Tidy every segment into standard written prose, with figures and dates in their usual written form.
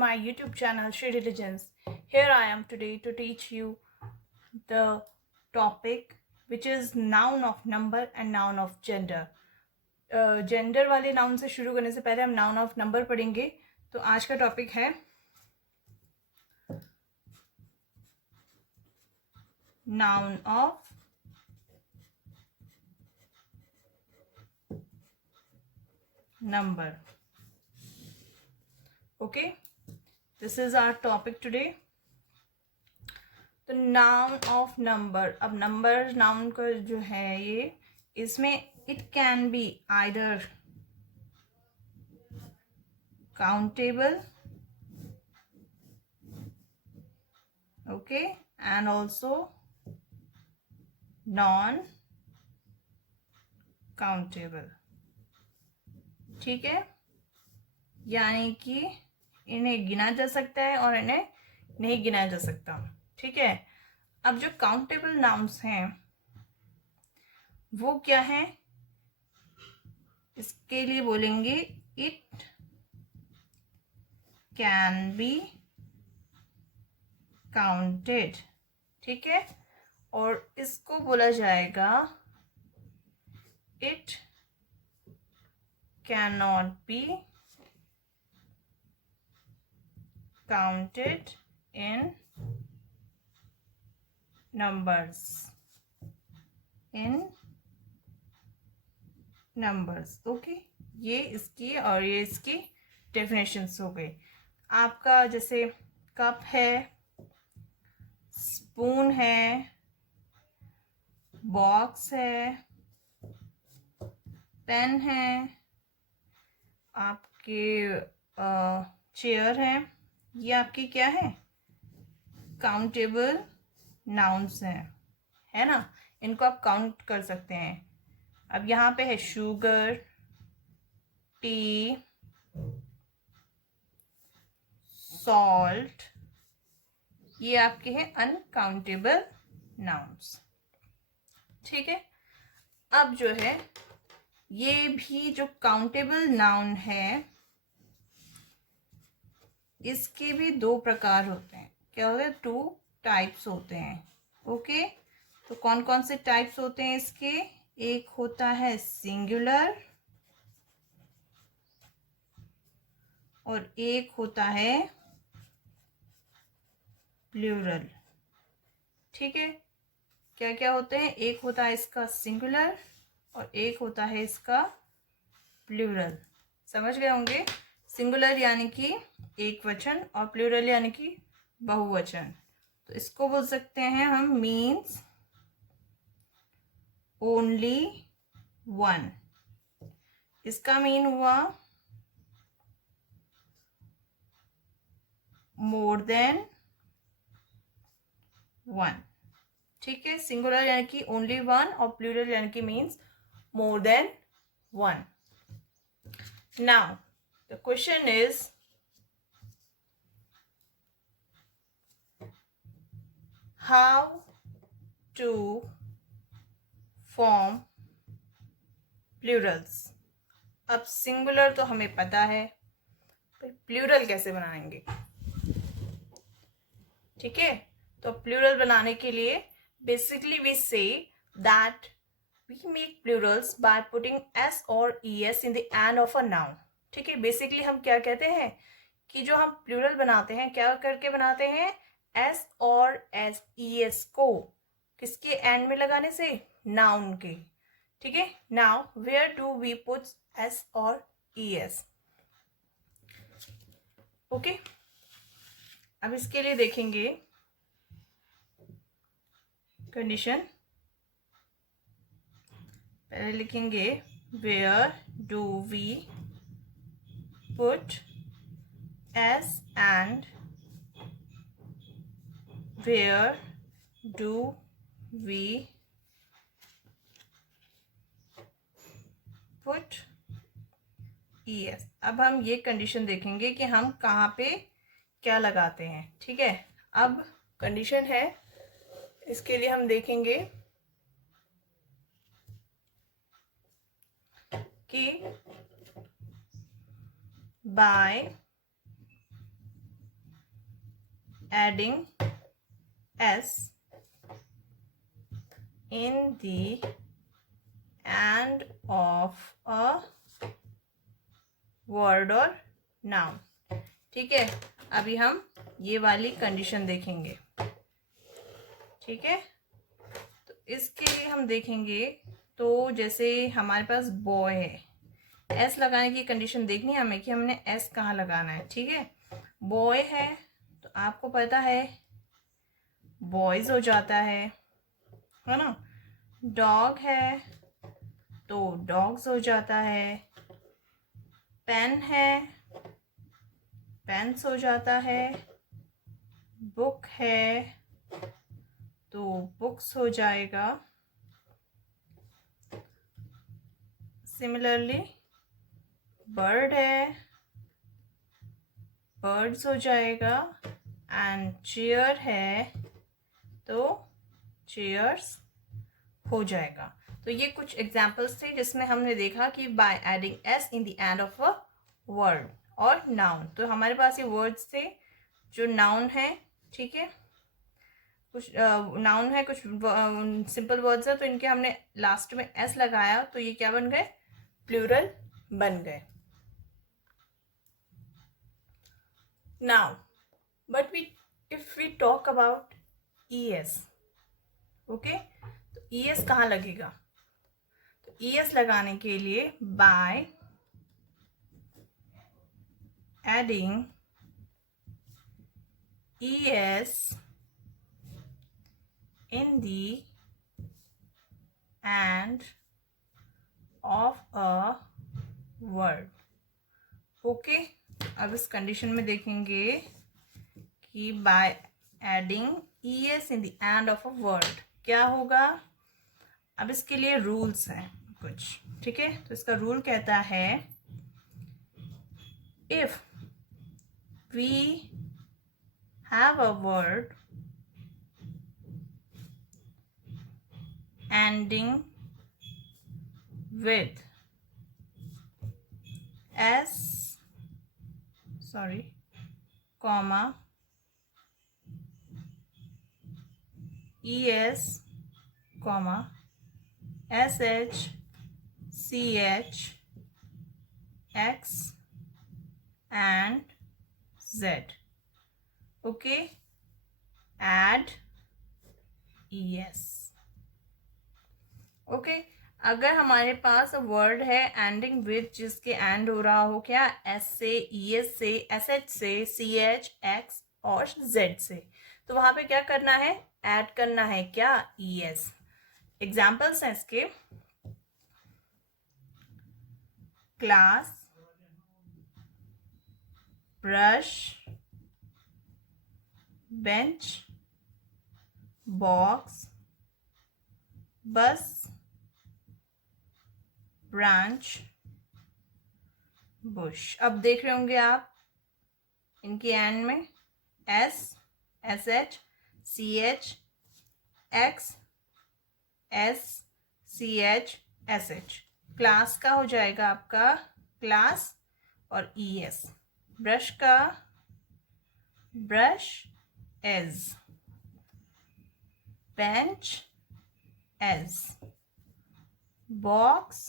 my YouTube channel Shri Diligence. Here I am today to teach you the topic which is noun of number and noun of gender. Gender वाले noun से शुरू करने से पहले हम noun of number पढ़ेंगे. तो आज का टॉपिक है noun of number. Okay, this is our topic today. तो नाउन ऑफ नंबर. अब नंबर नाउन का जो है ये, इसमें it can be either countable, okay, and also non countable. ठीक है, यानी कि इन्हें गिना जा सकता है और इन्हें नहीं गिना जा सकता. ठीक है, अब जो काउंटेबल नाउन्स हैं वो क्या है, इसके लिए बोलेंगे इट कैन बी काउंटेड. ठीक है, और इसको बोला जाएगा it cannot be counted in numbers. Okay, ये इसकी और ये इसकी डेफिनेशंस हो गई. आपका जैसे कप है, स्पून है, बॉक्स है, पेन है, आपके चेयर है, ये आपकी क्या है, काउंटेबल नाउन्स हैं, है ना. इनको आप काउंट कर सकते हैं. अब यहाँ पे है शुगर, टी, सॉल्ट, ये आपके हैं अनकाउंटेबल नाउन्स. ठीक है, अब जो है ये भी जो काउंटेबल नाउन है, इसके भी दो प्रकार होते हैं. क्या होते हैं, टू टाइप्स होते हैं. ओके, तो कौन कौन से टाइप्स होते हैं इसके, एक होता है सिंगुलर और एक होता है प्लूरल. ठीक है, क्या क्या होते हैं, एक होता है इसका सिंगुलर और एक होता है इसका प्लूरल. समझ गए होंगे. सिंगुलर यानी कि एक वचन और प्लूरल यानी कि बहुवचन. तो इसको बोल सकते हैं हम मीन्स ओनली वन. इसका मीन हुआ मोर देन वन. ठीक है, सिंगुलर यानी कि ओनली वन और प्लूरल यानी कि means more than one. Now the question is, how to form plurals. अब सिंगुलर तो हमें पता है, प्लूरल कैसे बनाएंगे. ठीक है, तो प्लूरल बनाने के लिए basically we say that we make plurals by putting s or es in the end of a noun. ठीक है, बेसिकली हम क्या कहते हैं कि जो हम प्लूरल बनाते हैं, क्या करके बनाते हैं, s और es को किसके एंड में लगाने से, नाउन के. ठीक है, now where do we put s और es. ओके, अब इसके लिए देखेंगे कंडीशन. पहले लिखेंगे where do we put S and where do we put ES. अब हम ये कंडीशन देखेंगे कि हम कहाँ पे क्या लगाते हैं. ठीक है, अब कंडीशन है, इसके लिए हम देखेंगे कि by adding s in the end of a word or noun. ठीक है, अभी हम ये वाली कंडीशन देखेंगे. ठीक है, तो इसके लिए हम देखेंगे. तो जैसे हमारे पास बॉय है, एस लगाने की कंडीशन देखनी है हमें कि हमने एस कहाँ लगाना है. ठीक है, बॉय है तो आपको पता है बॉयज हो जाता है ना. डॉग है तो डॉग्स हो जाता है. पेन है, पेन्स हो जाता है. बुक है तो बुक्स हो जाएगा. सिमिलरली बर्ड है, बर्ड्स हो जाएगा. एंड चेयर है तो चेयर्स हो जाएगा. तो ये कुछ एग्जाम्पल्स थे जिसमें हमने देखा कि by adding S in the end of a word और नाउन. तो हमारे पास ये वर्ड्स थे जो नाउन है. ठीक है, कुछ नाउन है, कुछ सिंपल वर्ड्स है, तो इनके हमने लास्ट में एस लगाया तो ये क्या बन गए, प्लूरल बन गए. Now but if we talk about ES, okay, तो ES कहाँ लगेगा. तो ES लगाने के लिए by adding ES in the end of a word. Okay, अब इस कंडीशन में देखेंगे कि by adding ES in the end of a word क्या होगा. अब इसके लिए रूल्स हैं कुछ. ठीक है, तो इसका रूल कहता है if we have a word ending with s comma es comma sh ch x and z. okay, add es. Okay, अगर हमारे पास वर्ड है एंडिंग विद जिसके एंड हो रहा हो क्या, एस से, ES से, SH से, CH, X और Z से, तो वहां पे क्या करना है, ऐड करना है क्या, ES. एग्जाम्पल्स हैं इसके, क्लास, ब्रश, बेंच, बॉक्स, बस, ब्रांच, बुश. अब देख रहे होंगे आप इनके एंड में S, SH, CH, X, S, CH, SH. Class का हो जाएगा आपका क्लास और ES. ब्रश का brush es, bench es, box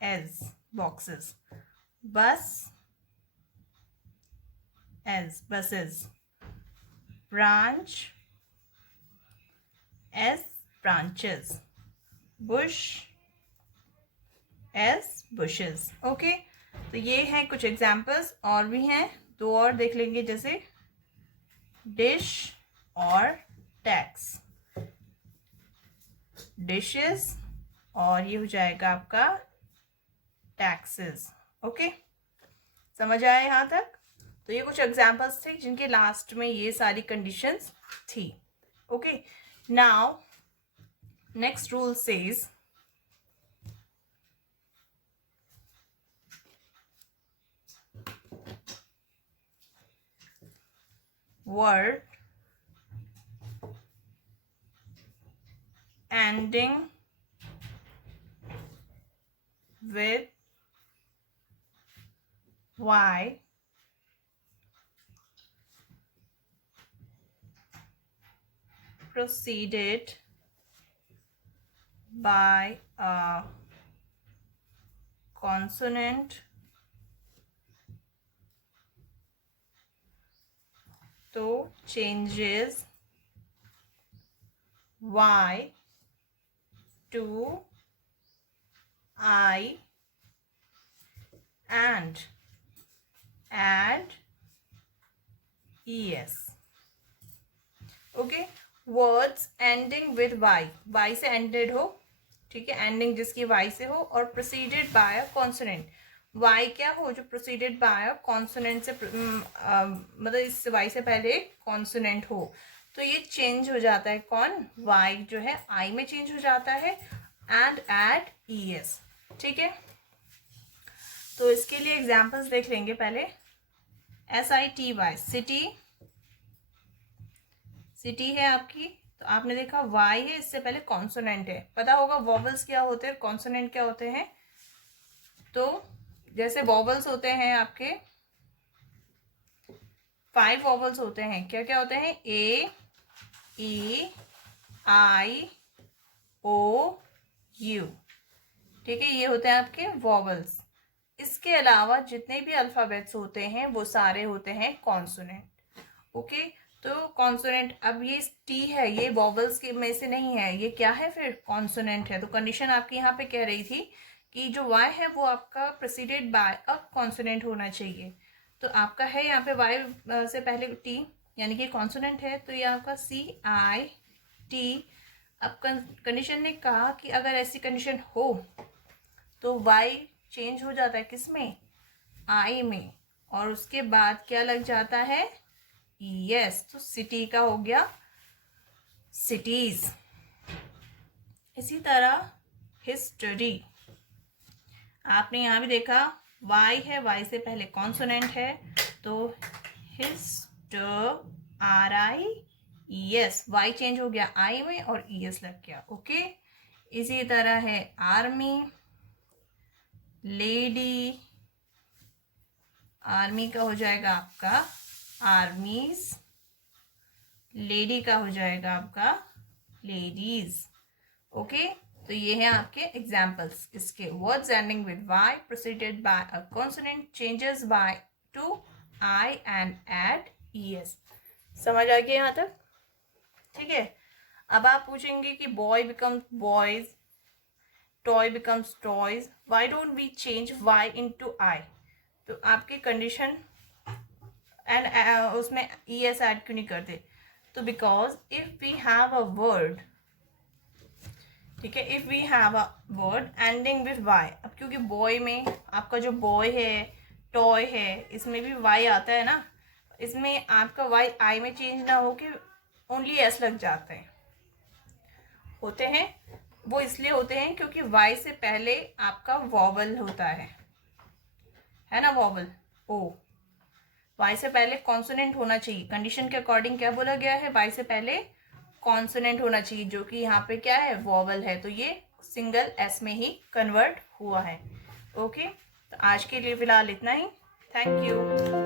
as boxes, bus as buses, branch as branches, bush as bushes. Okay, तो ये हैं कुछ एग्जाम्पल्स. और भी हैं, दो और देख लेंगे, जैसे डिश और टैक्स. डिशेस और ये हो जाएगा आपका टैक्सेस. ओके, समझ आया यहाँ तक. तो ये कुछ एग्जाम्पल्स थे जिनके लास्ट में ये सारी कंडीशंस थी. Okay, now next rule says word ending with Y preceded by a consonant, तो changes y to I and add es. Okay, words ending with y से एंडेड हो, ठीक है, एंडिंग जिसकी y से हो, और proceeded by a consonant, y क्या हो जो प्रोसीडेड बाय अ कॉन्सोनेंट से मतलब इस y से पहले कॉन्सोनेंट हो, तो ये चेंज हो जाता है कौन, y जो है I में चेंज हो जाता है, एंड एड es, ठीक है। तो इसके लिए एग्जांपल्स देख लेंगे पहले। SITY सिटी, सिटी है आपकी, तो आपने देखा y है, इससे पहले कॉन्सोनेंट है, पता होगा वॉवल्स क्या होते हैं, कॉन्सोनेंट क्या होते हैं। तो जैसे वॉवल्स होते हैं आपके 5 वॉवल्स होते हैं, क्या क्या होते हैं, A E I O U, ठीक है, ये होते हैं आपके वॉवल्स। इसके अलावा जितने भी अल्फाबेट्स होते हैं वो सारे होते हैं कॉन्सोनेंट। ओके, तो कॉन्सोनेंट, अब ये टी है, ये वॉवल्स के में से नहीं है, ये क्या है फिर, कॉन्सोनेंट है। तो कंडीशन आपकी यहाँ पे कह रही थी कि जो y है वो आपका प्रेसिडेड बाय अ कॉन्सोनेंट होना चाहिए। तो आपका है यहाँ पे y से पहले t, यानी कि कॉन्सोनेंट है, तो ये आपका CIT। अब कंडीशन ने कहा कि अगर ऐसी कंडीशन हो तो y चेंज हो जाता है किस में, I में, और उसके बाद क्या लग जाता है, yes, तो सिटी का हो गया सिटीज। इसी तरह हिस्ट्री, आपने यहाँ भी देखा y है, y से पहले कॉन्सोनेंट है, तो RI, y चेंज हो गया I में और es लग गया। ओके, इसी तरह है आर्मी, लेडी, आर्मी का हो जाएगा आपका आर्मीज, लेडी का हो जाएगा आपका लेडीज। ओके, तो ये हैं आपके एग्जाम्पल्स इसके। Words ending with y proceeded by a consonant changes by to I and add es। समझ आ गया यहाँ तक, ठीक है। अब आप पूछेंगे कि boy becomes boys, toy becomes toys, why don't we change y into I। तो आपकी कंडीशन एंड उसमें es ऐड क्यों नहीं करते, तो because if we have a word, ठीक है, if we have a word ending with y, अब क्योंकि बॉय में आपका जो बॉय है, टॉय है, इसमें भी y आता है ना, इसमें आपका y I में चेंज ना हो के ओनली s लग जाते हैं, होते हैं वो इसलिए होते हैं क्योंकि y से पहले आपका वॉवल होता है ना, वॉवल o, y से पहले कॉन्सोनेंट होना चाहिए। कंडीशन के अकॉर्डिंग क्या बोला गया है, y से पहले कॉन्सोनेंट होना चाहिए, जो कि यहाँ पे क्या है, वॉवल है, तो ये सिंगल s में ही कन्वर्ट हुआ है। ओके, तो आज के लिए फिलहाल इतना ही। Thank you.